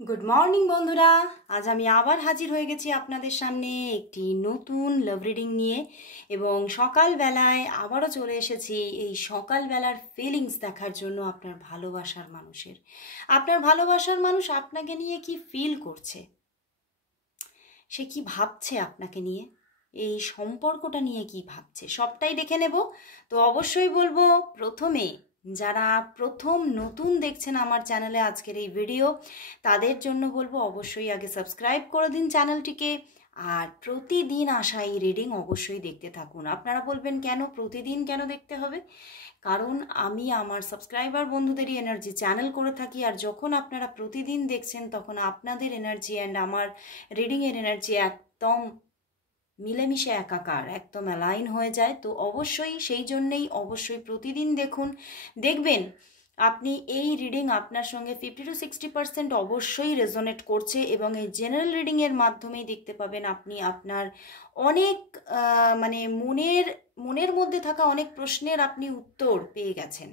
Good morning বন্ধুরা, আজ আমি আবার হাজির হয়ে গেছি আপনাদের সামনে একটি নতুন লাভ রিডিং নিয়ে। এবং সকালবেলায় আবারও চলে এসেছি এই সকালবেলার ফিলিংস দেখার জন্য। আপনার ভালোবাসার মানুষ আপনাকে নিয়ে কি ফিল করছে, সে কি ভাবছে আপনাকে নিয়ে, এই সম্পর্কটা নিয়ে কি ভাবছে, সবটাই দেখে নেব। তো অবশ্যই বলবো, প্রথমে যারা প্রথম নতুন দেখছেন আমার চ্যানেলে আজকের এই ভিডিও, তাদের জন্য বলবো অবশ্যই আগে সাবস্ক্রাইব করে দিন চ্যানেলটিকে। আর প্রতিদিন আসা এই রিডিং অবশ্যই দেখতে থাকুন। আপনারা বলবেন কেন প্রতিদিন কেন দেখতে হবে? কারণ আমি আমার সাবস্ক্রাইবার বন্ধুদেরই এনার্জি চ্যানেল করে থাকি। আর যখন আপনারা প্রতিদিন দেখছেন তখন আপনাদের এনার্জি অ্যান্ড আমার রিডিংয়ের এনার্জি একদম মিলেমিশে একাকার, একদম অ্যালাইন হয়ে যায়। তো অবশ্যই সেই জন্যেই অবশ্যই প্রতিদিন দেখবেন আপনি এই রিডিং আপনার সঙ্গে 50-60% অবশ্যই রেজোনেট করছে। এবং এই জেনারেল রিডিংয়ের মাধ্যমেই দেখতে পাবেন আপনি আপনার অনেক মানে মনের মধ্যে থাকা অনেক প্রশ্নের আপনি উত্তর পেয়ে গেছেন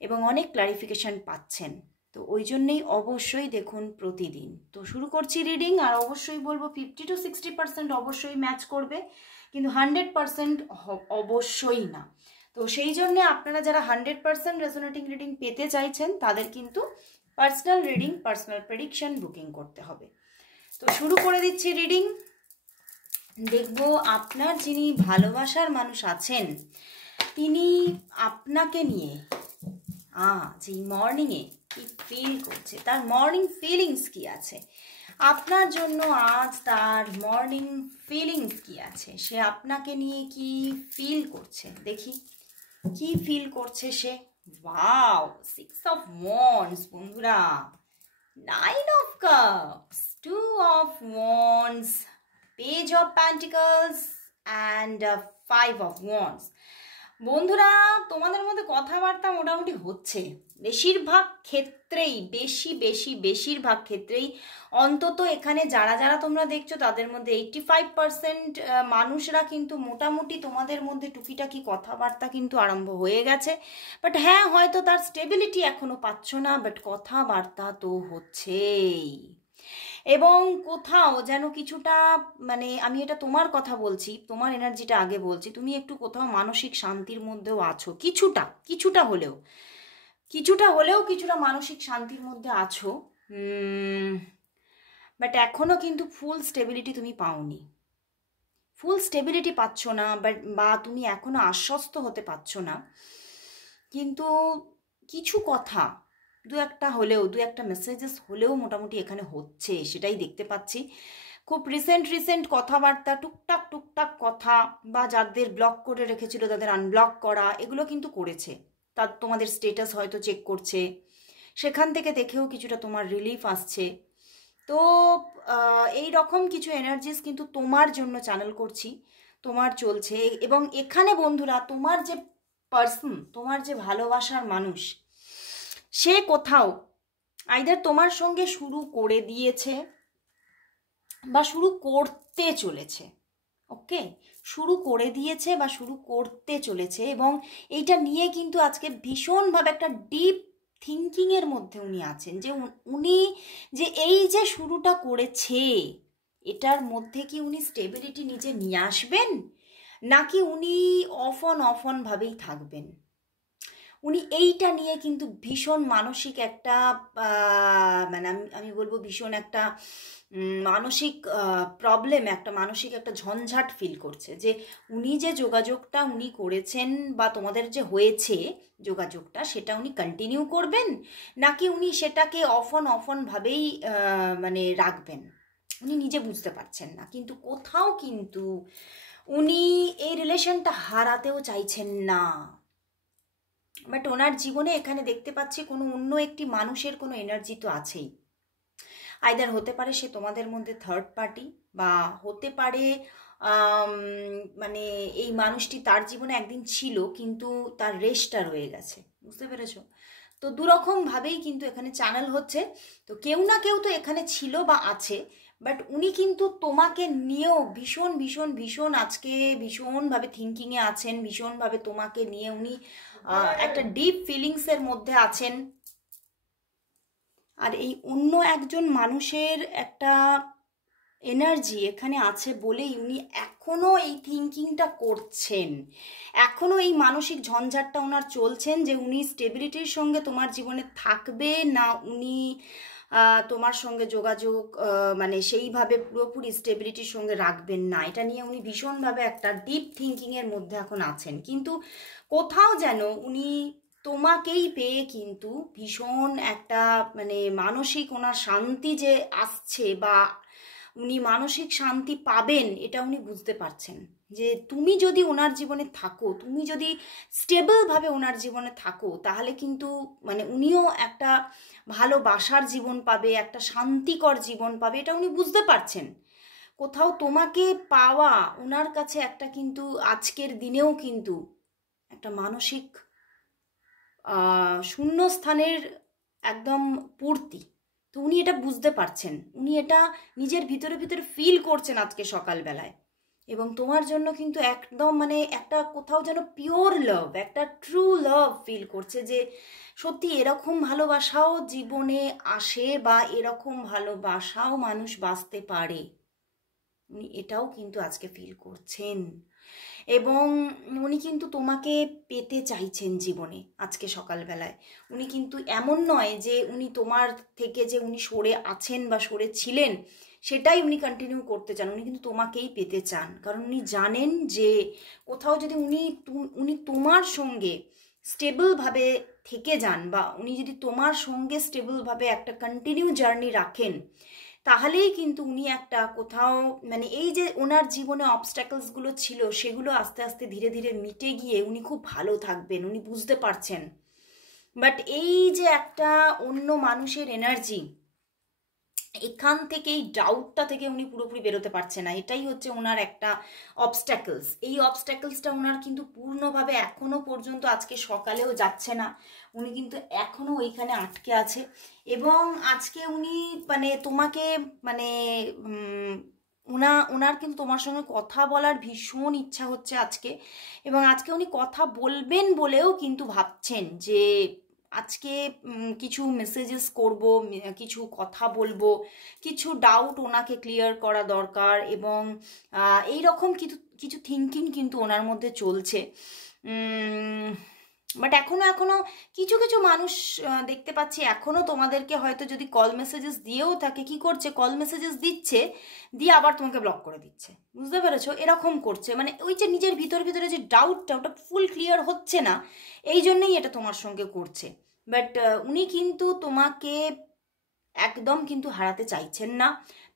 এবং অনেক ক্লারিফিকেশন পাচ্ছেন। তো ওই জন্যেই অবশ্যই দেখুন প্রতিদিন। তো শুরু করছি রিডিং। আর অবশ্যই বলবো 50-60% অবশ্যই ম্যাচ করবে, কিন্তু 100% অবশ্যই না। তো সেই জন্যে আপনারা যারা 100% রেজোনেটিং রিডিং পেতে চাইছেন তাদের কিন্তু personal reading, personal prediction booking করতে হবে। তো শুরু করে দিচ্ছি রিডিং। দেখবো আপনার যিনি ভালোবাসার মানুষ আছেন তিনি আপনাকে নিয়ে যে মর্নিংয়ে কি ফিল করছে, তার মর্নিং ফিলিংস কি আছে আপনার জন্য। আজ তার মর্নিং ফিলিংস কি আছে, সে আপনাকে নিয়ে কি ফিল করছে, দেখি কি ফিল করছে সে। ওয়াও, 6 অফ ওয়ান্ডস বন্ধুরা, 9 of cups, 2 of wands, page of pentacles and 5 of wands. বন্ধুরা, তোমাদের মধ্যে কথাবার্তা মোটামুটি হচ্ছে বেশিরভাগ ক্ষেত্রেই, বেশিরভাগ ক্ষেত্রেই, অন্তত এখানে যারা যারা তোমরা দেখছো তাদের মধ্যে 85% মানুষরা কিন্তু মোটামুটি তোমাদের মধ্যে টুকিটাকি কথাবার্তা কিন্তু আরম্ভ হয়ে গেছে। বাট হ্যাঁ, হয়তো তার স্টেবিলিটি এখনো পাচ্ছ না, বাট কথাবার্তা তো হচ্ছেই। এবং কোথাও যেন কিছুটা, মানে আমি এটা তোমার কথা বলছি, তোমার এনার্জিটা আগে বলছি, তুমি একটু কোথাও মানসিক শান্তির মধ্যেও আছো, কিছুটা হলেও কিছুটা মানসিক শান্তির মধ্যে আছো। বাট এখনো কিন্তু ফুল স্টেবিলিটি তুমি পাওনি, ফুল স্টেবিলিটি পাচ্ছ না, বা তুমি এখনো আশ্বস্ত হতে পারছো না। কিন্তু কিছু কথা দু একটা মেসেজেস হলেও মোটামুটি এখানে হচ্ছে, সেটাই দেখতে পাচ্ছি। খুব রিসেন্ট কথাবার্তা, টুকটাক কথা, বা যাদের ব্লক করে রেখেছিল তাদের আনব্লক করা, এগুলো কিন্তু করেছে। তার তোমাদের স্টেটাস হয়তো চেক করছে, সেখান থেকে দেখেও কিছুটা তোমার রিলিফ আসছে। তো এই রকম কিছু এনার্জিস কিন্তু তোমার জন্য চ্যানেল করছি, তোমার চলছে। এবং এখানে বন্ধুরা, তোমার যে পার্সন, তোমার যে ভালোবাসার মানুষ, সে কোথাও আইদার তোমার সঙ্গে শুরু করে দিয়েছে বা শুরু করতে চলেছে। ওকে, শুরু করে দিয়েছে বা শুরু করতে চলেছে। এবং এইটা নিয়ে কিন্তু আজকে ভীষণভাবে একটা ডিপ থিঙ্কিংয়ের মধ্যে উনি আছেন, যে উনি যে এই যে শুরুটা করেছে, এটার মধ্যে কি উনি স্টেবিলিটি নিজে নিয়ে আসবেন, নাকি উনি অফ অন ভাবেই থাকবেন। উনি এইটা নিয়ে কিন্তু ভীষণ মানসিক একটা মানে আমি বলবো ভীষণ একটা মানসিক প্রবলেম, একটা মানসিক একটা ঝঞ্ঝাট ফিল করছে। যে উনি যে যোগাযোগটা উনি করেছেন বা তোমাদের যে হয়েছে যোগাযোগটা, সেটা উনি কন্টিনিউ করবেন, নাকি উনি সেটাকে অফ অন ভাবেই মানে রাখবেন, উনি নিজে বুঝতে পারছেন না। কিন্তু কোথাও কিন্তু উনি এই রিলেশনটা হারাতেও চাইছেন না। বাট ওনার জীবনে এখানে দেখতে পাচ্ছি কোনো অন্য একটি মানুষের কোনো এনার্জি তো আছেই। আইদার হতে পারে সে তোমাদের মধ্যে থার্ড পার্টি, বা হতে পারে মানে এই মানুষটি তার জীবনে একদিন ছিল কিন্তু তার রেশটা রয়ে গেছে, বুঝতে পেরেছো? তো দুরকমভাবেই কিন্তু এখানে চ্যানেল হচ্ছে। তো কেউ না কেউ তো এখানে ছিল বা আছে, বাট উনি কিন্তু তোমাকে নিয়েও ভীষণ আজকে ভীষণভাবে থিঙ্কিংয়ে আছেন, ভীষণভাবে তোমাকে নিয়ে উনি একটা ডিপ ফিলিংসের মধ্যে আছেন। আর এই অন্য একজন মানুষের একটা এনার্জি এখানে আছে বলেই উনি এখনো এই থিঙ্কিংটা করছেন, এখনো এই মানসিক ঝঞ্ঝাটটা ওনার চলছেন যে উনি স্টেবিলিটির সঙ্গে তোমার জীবনে থাকবে না উনি তোমার সঙ্গে যোগাযোগ মানে সেইভাবে পুরোপুরি স্টেবিলিটির সঙ্গে রাখবেন না। এটা নিয়ে উনি ভীষণভাবে একটা ডিপ থিঙ্কিংয়ের মধ্যে এখন আছেন, কিন্তু কোথাও যেন উনি তোমাকেই পেয়ে কিন্তু ভীষণ একটা মানে মানসিক ওনার শান্তি যে আসছে বা উনি মানসিক শান্তি পাবেন এটা উনি বুঝতে পারছেন। যে তুমি যদি ওনার জীবনে থাকো, তুমি যদি স্টেবলভাবে ওনার জীবনে থাকো, তাহলে কিন্তু মানে উনিও একটা ভালোবাসার জীবন পাবে, একটা শান্তিকর জীবন পাবে, এটা উনি বুঝতে পারছেন। কোথাও তোমাকে পাওয়া ওনার কাছে একটা কিন্তু আজকের দিনেও কিন্তু একটা মানসিক শূন্যস্থানের একদম পূর্তি। তো উনি এটা বুঝতে পারছেন, উনি এটা নিজের ভিতরে ভিতরে ফিল করছেন আজকে সকালবেলায়। এবং তোমার জন্য কিন্তু একদম মানে একটা কোথাও যেন পিওর লাভ, একটা ট্রু লাভ ফিল করছে যে সত্যি এরকম ভালোবাসাও জীবনে আসে বা এরকম ভালোবাসাও মানুষ বাঁচতে পারে। উনি এটাও কিন্তু আজকে ফিল করছেন এবং উনি কিন্তু তোমাকে পেতে চাইছেন জীবনে আজকে সকালবেলায়। উনি কিন্তু এমন নয় যে উনি তোমার থেকে যে উনি সরে আছেন বা সরে ছিলেন সেটাই উনি কন্টিনিউ করতে চান, উনি কিন্তু তোমাকেই পেতে চান। কারণ উনি জানেন যে কোথাও যদি উনি তোমার সঙ্গে স্টেবলভাবে থেকে যান বা উনি যদি তোমার সঙ্গে স্টেবলভাবে একটা কন্টিনিউ জার্নি রাখেন, তাহলেই কিন্তু উনি একটা কোথাও মানে এই যে ওনার জীবনে অবস্ট্যাকলসগুলো ছিল সেগুলো আস্তে আস্তে ধীরে ধীরে মিটে গিয়ে উনি খুব ভালো থাকবেন, উনি বুঝতে পারছেন। বাট এই যে একটা অন্য মানুষের এনার্জি, এখান থেকে এই ডাউটটা থেকে উনি পুরোপুরি বেরোতে পারছে না, এটাই হচ্ছে ওনার একটা অবস্ট্যাকলস। এই অবস্ট্যাকলসটা ওনার কিন্তু পূর্ণভাবে এখনো পর্যন্ত আজকে সকালেও যাচ্ছে না, উনি কিন্তু এখনো ওইখানে আটকে আছে। এবং আজকে উনি মানে তোমাকে মানে ওনার কিন্তু তোমার সঙ্গে কথা বলার ভীষণ ইচ্ছা হচ্ছে আজকে। এবং আজকে উনি কথা বলবেন বলেও কিন্তু ভাবছেন যে আজকে কিছু মেসেজেস করব, কিছু কথা বলবো, কিছু ডাউট ওনাকে ক্লিয়ার করা দরকার। এবং এই রকম কিছু কিছু থিঙ্কিং কিন্তু ওনার মধ্যে চলছে। বাট এখনো কিছু কিছু মানুষ দেখতে পাচ্ছি এখনো তোমাদেরকে হয়তো যদি কল মেসেজেস দিয়েও থাকে, কি করছে, কল মেসেজেস দিচ্ছে দিয়ে আবার তোমাকে ব্লক করে দিচ্ছে, বুঝতে পেরেছো? এরকম করছে, মানে ওই যে নিজের ভিতরে যে ডাউটটা ওটা ফুল ক্লিয়ার হচ্ছে না, এই জন্যই এটা তোমার সঙ্গে করছে। বাট উনি কিন্তু তোমাকে একদম কিন্তু হারাতে চাইছেন না,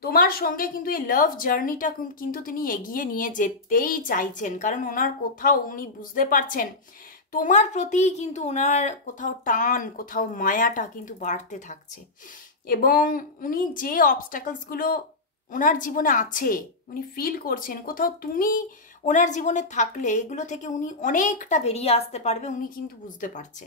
তোমার সঙ্গে কিন্তু এই লাভ জার্নিটা কিন্তু তিনি এগিয়ে নিয়ে যেতেই চাইছেন। কারণ ওনার কোথাও উনি বুঝতে পারছেন তোমার প্রতি কিন্তু ওনার কোথাও টান, কোথাও মায়াটা কিন্তু বাড়তে থাকছে। এবং উনি যে অবস্ট্যাকলসগুলো ওনার জীবনে আছে উনি ফিল করছেন কোথাও তুমি ওনার জীবনে থাকলে এগুলো থেকে উনি অনেকটা বেরিয়ে আসতে পারবে, উনি কিন্তু বুঝতে পারছে।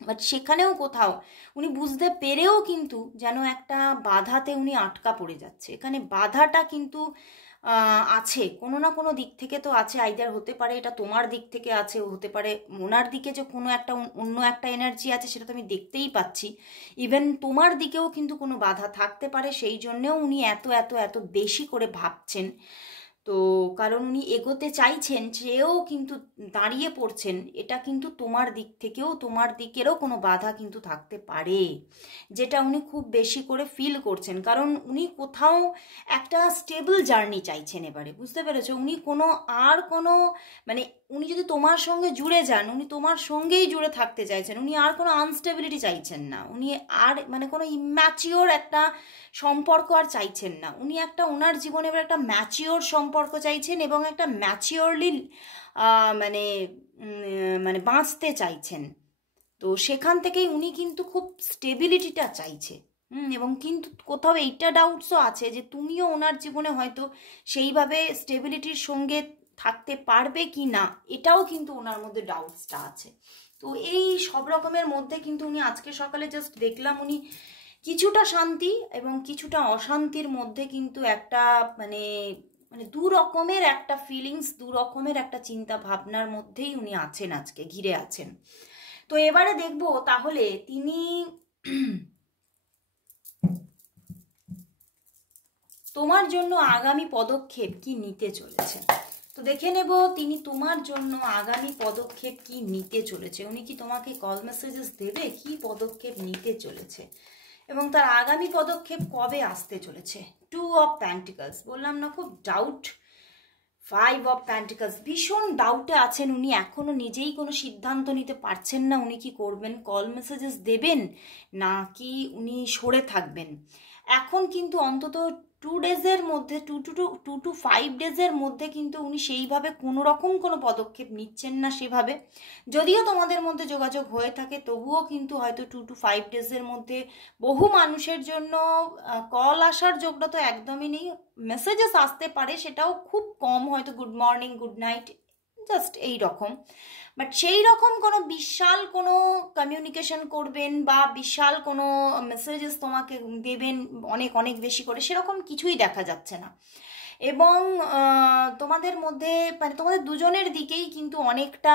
বাট সেখানেও কোথাও উনি বুঝতে পেরেও কিন্তু যেন একটা বাধাতে উনি আটকা পড়ে যাচ্ছে। এখানে বাধাটা কিন্তু আছে কোনো না কোনো দিক থেকে তো আছে, আইদার হতে পারে এটা তোমার দিক থেকে আছে, হতে পারে ওনার দিকে যে কোনো একটা অন্য একটা এনার্জি আছে, সেটা তো আমি দেখতেই পাচ্ছি। ইভেন তোমার দিকেও কিন্তু কোনো বাধা থাকতে পারে, সেই জন্যেও উনি এত এত এত বেশি করে ভাবছেন। তো কারণ উনি এগোতে চাইছেন, সেও কিন্তু দাঁড়িয়ে পড়ছেন, এটা কিন্তু তোমার দিক থেকেও তোমার দিকেরও কোনো বাধা কিন্তু থাকতে পারে, যেটা উনি খুব বেশি করে ফিল করছেন। কারণ উনি কোথাও একটা স্টেবল জার্নি চাইছেন এবারে, বুঝতে পেরেছো? উনি কোনো মানে উনি যদি তোমার সঙ্গে জুড়ে যান, উনি তোমার সঙ্গেই জুড়ে থাকতে চাইছেন, উনি আর কোনো আনস্টেবিলিটি চাইছেন না, উনি আর মানে কোনো ইম্যাচিওর একটা সম্পর্ক আর চাইছেন না। উনি একটা ওনার জীবনে এবার একটা ম্যাচিওর সম্পর্ক চাইছেন এবং একটা ম্যাচিওরলি মানে মানে বাঁচতে চাইছেন। তো সেখান থেকেই উনি কিন্তু খুব স্টেবিলিটিটা চাইছে। এবং কিন্তু কোথাও এইটা ডাউটসও আছে যে তুমিও ওনার জীবনে হয়তো সেইভাবে স্টেবিলিটির সঙ্গে থাকতে পারবে কি না, এটাও কিন্তু ওনার মধ্যে ডাউটসটা আছে। তো এই সব রকমের মধ্যে কিন্তু উনি আজকে সকালে জাস্ট দেখলাম উনি কিছুটা শান্তি এবং কিছুটা অশান্তির মধ্যে কিন্তু একটা মানে মানে দু রকমের একটা ফিলিংস, দু রকমের একটা চিন্তা ভাবনার মধ্যেই উনি আছেন, আজকে ঘিরে আছেন। তো এবারে দেখবো তাহলে তিনি তোমার জন্য আগামী পদক্ষেপ কি নিতে চলেছে। তো দেখে নেব তিনি তোমার জন্য আগামী পদক্ষেপ কি নিতে চলেছে। উনি কি তোমাকে কল মেসেজেস দেবে, কি পদক্ষেপ নিতে চলেছে এবং তার আগামী পদক্ষেপ কবে আসতে চলেছে। 2 অফ প্যান্টিকলস, বললাম না খুব ডাউট। 5 অফ প্যান্টিকলস, ভীষণ ডাউটে আছেন উনি, এখনো নিজেই কোনো সিদ্ধান্ত নিতে পারছেন না উনি কি করবেন, কল মেসেজেস দেবেন নাকি উনি সরে থাকবেন। এখন কিন্তু অন্তত 2 ডেজের মধ্যে 2 to 5 ডেজের মধ্যে কিন্তু উনি সেইভাবে কোনো রকম কোনো পদক্ষেপ নিচ্ছেন না সেভাবে। যদিও তোমাদের মধ্যে যোগাযোগ হয়ে থাকে তবুও কিন্তু হয়তো 2 to 5 ডেজের মধ্যে বহু মানুষের জন্য কল আসার যোগ্যতা তো একদমই নেই, মেসেজেস আসতে পারে সেটাও খুব কম, হয়তো good morning good night just এই রকম। বাট সেই রকম কোনো বিশাল কোনো কমিউনিকেশন করবেন বা বিশাল কোনো মেসেজেস তোমাকে দেবেন অনেক অনেক বেশি করে, সেরকম কিছুই দেখা যাচ্ছে না। এবং তোমাদের মধ্যে মানে তোমাদের দুজনের দিকেই কিন্তু অনেকটা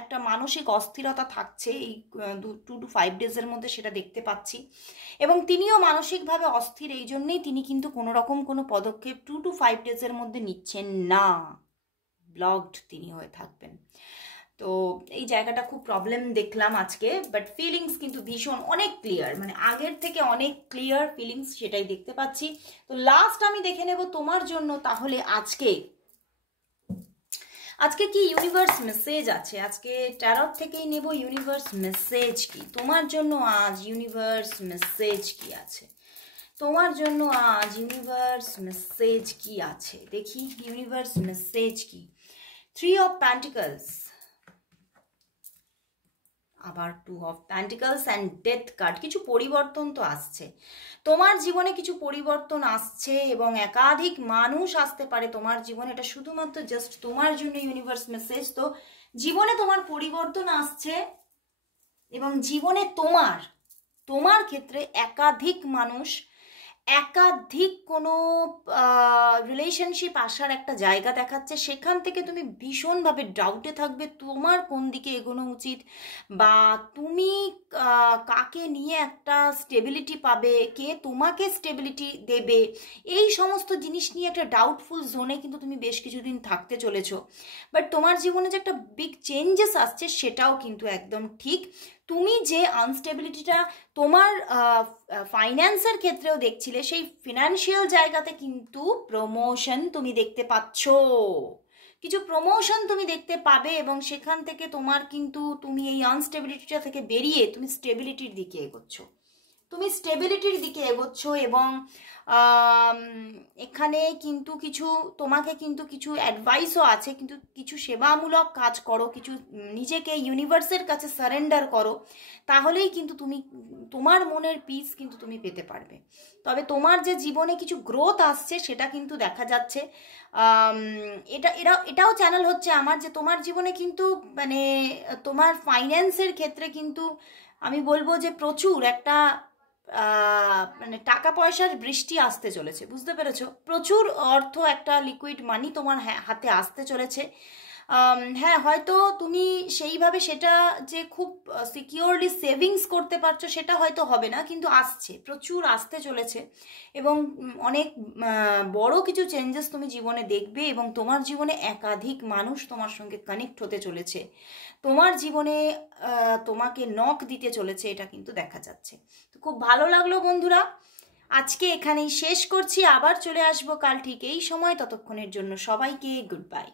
একটা মানসিক অস্থিরতা থাকছে এই 2 to 5 ডেজের মধ্যে, সেটা দেখতে পাচ্ছি। এবং তিনিও মানসিকভাবে অস্থির, এই জন্যেই তিনি কিন্তু কোনো রকম কোনো পদক্ষেপ 2 to 5 ডেজের মধ্যে নিচ্ছেন না, ব্লকড তিনি হয়ে থাকবেন। তো এই জায়গাটা খুব প্রবলেম দেখলাম আজকে, বাট ফিলিংস কিন্তু ভীষণ অনেক ক্লিয়ার, মানে আগের থেকে অনেক ক্লিয়ার ফিলিংস, সেটাই দেখতে পাচ্ছি। তো লাস্ট আমি দেখে নেব তোমার জন্য তাহলে আজকে কি ইউনিভার্স মেসেজ আছে। আজকে ট্যারট থেকেই নেব ইউনিভার্স মেসেজ কি তোমার জন্য আজ, ইউনিভার্স মেসেজ কি আছে তোমার জন্য আজ, ইউনিভার্স মেসেজ কি আছে দেখি, ইউনিভার্স মেসেজ কি। 3 অফ প্যান্টিকলস, আবার 2 of pentacles and death card. কিছু পরিবর্তন তো আসছে তোমার জীবনে, কিছু পরিবর্তন আসছে এবং একাধিক মানুষ আসতে পারে তোমার জীবনে, এটা শুধুমাত্র জাস্ট তোমার জন্য ইউনিভার্স মেসেজ। তো জীবনে তোমার পরিবর্তন আসছে এবং জীবনে তোমার ক্ষেত্রে একাধিক মানুষ, একাধিক কোনো রিলেশনশিপ আসার একটা জায়গা দেখাচ্ছে, সেখান থেকে তুমি ভীষণভাবে ডাউটে থাকবে তোমার কোন দিকে এগোনো উচিত বা তুমি কাকে নিয়ে একটা স্টেবিলিটি পাবে, কে তোমাকে স্টেবিলিটি দেবে, এই সমস্ত জিনিস নিয়ে একটা ডাউটফুল জোনে কিন্তু তুমি বেশ কিছুদিন থাকতে চলেছো। বাট তোমার জীবনে যে একটা বিগ চেঞ্জেস আসছে সেটাও কিন্তু একদম ঠিক। তুমি যে আনস্টেবিলিটিটা তোমার ফাইন্যান্সের ক্ষেত্রেও দেখছিলে, সেই ফিনান্সিয়াল জায়গাতে কিন্তু প্রমোশন তুমি দেখতে পাচ্ছ, কিছু প্রমোশন তুমি দেখতে পাবে এবং সেখান থেকে তোমার কিন্তু তুমি এই আনস্টেবিলিটিটা থেকে বেরিয়ে তুমি স্টেবিলিটির দিকে এগোচ্ছ এবং এখানে কিন্তু তোমাকে কিন্তু কিছু অ্যাডভাইসও আছে, কিন্তু কিছু সেবামূলক কাজ করো, কিছু নিজেকে ইউনিভার্সের কাছে সারেন্ডার করো, তাহলেই কিন্তু তুমি তোমার মনের পিস কিন্তু তুমি পেতে পারবে। তবে তোমার যে জীবনে কিছু গ্রোথ আসছে সেটা কিন্তু দেখা যাচ্ছে। এটাও চ্যানেল হচ্ছে আমার যে তোমার জীবনে কিন্তু মানে তোমার ফাইন্যান্সের ক্ষেত্রে কিন্তু আমি বলবো যে প্রচুর একটা মানে টাকা পয়সার বৃষ্টি আসতে চলেছে, বুঝতে পেরেছো, প্রচুর অর্থ, একটা লিকুইড মানি তোমার হাতে আসতে চলেছে। হ্যাঁ, হয়তো তুমি সেইভাবে সেটা যে খুব সিকিউরলি সেভিংস করতে পারছো সেটা হয়তো হবে না, কিন্তু আসছে, প্রচুর আসতে চলেছে এবং অনেক বড় কিছু চেঞ্জেস তুমি জীবনে দেখবে এবং তোমার জীবনে একাধিক মানুষ তোমার সঙ্গে কানেক্ট হতে চলেছে, তোমার জীবনে তোমাকে নক দিতে চলেছে, এটা কিন্তু দেখা যাচ্ছে। তো খুব ভালো লাগলো বন্ধুরা, আজকে এখানেই শেষ করছি, আবার চলে আসবো কাল ঠিক এই সময়, ততক্ষণের জন্য সবাইকে গুড বাই।